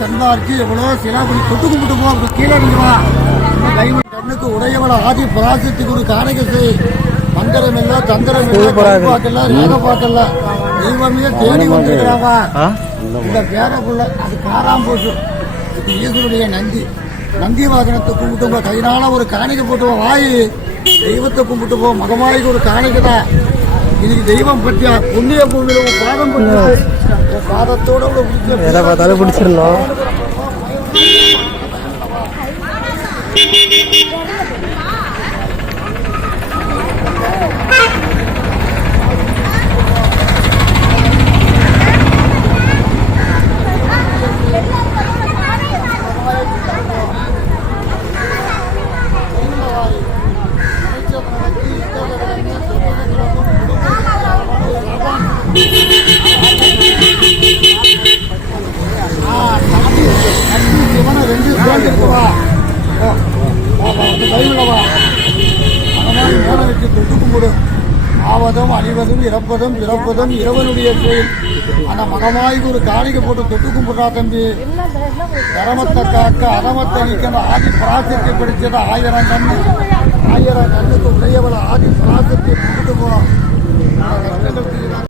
சன்மார்க்கு எவ்வளோ சிலாபடி தொட்டு கும்பிட்டு போ அப்படி கீழே இறங்குவா கைவி கண்ணுக்கு உடையவள ஆதி பராசத்துக்கு ஒரு காணிக்கை மந்திரம் இல்ல தந்திரம் இல்ல பார்க்கல ரேக பார்க்கல தெய்வமே தேடி வந்திருக்கிறாங்க. இந்த பேரக்குள்ள அது காராம் போச்சு இது ஈஸ்வருடைய நந்தி. நந்தி வாகனத்தை கும்பிட்டு போ கையினால ஒரு காணிக்கை போட்டு வாய். தெய்வத்தை கும்பிட்டு போ மகமாய்க்கு ஒரு காணிக்கை தான் இன்னைக்கு தெய்வம் பற்றியா? புண்ணிய பூமியில பாதம் பாதத்தோட எதை பார்த்தாலும் பிடிச்சிடணும். அந்த பைபிள அதனால் மேலே தொட்டுக்கும் தொட்டு ஆவதும் அழிவதும் இறப்பதும் இறப்பதும் இறைவனுடைய செயல் அந்த மனமாய்க்கு ஒரு காணிக்கை போட்டு தொட்டு கும்பிடுறா தம்பி? தரமத்தை காக்க அறமத்தை நீக்க ஆதி பராசத்தை பிடிச்சது ஆயிரம் கண்ணு. ஆயிரம் கண்ணுக்கு உடையவள ஆதி பராசத்தை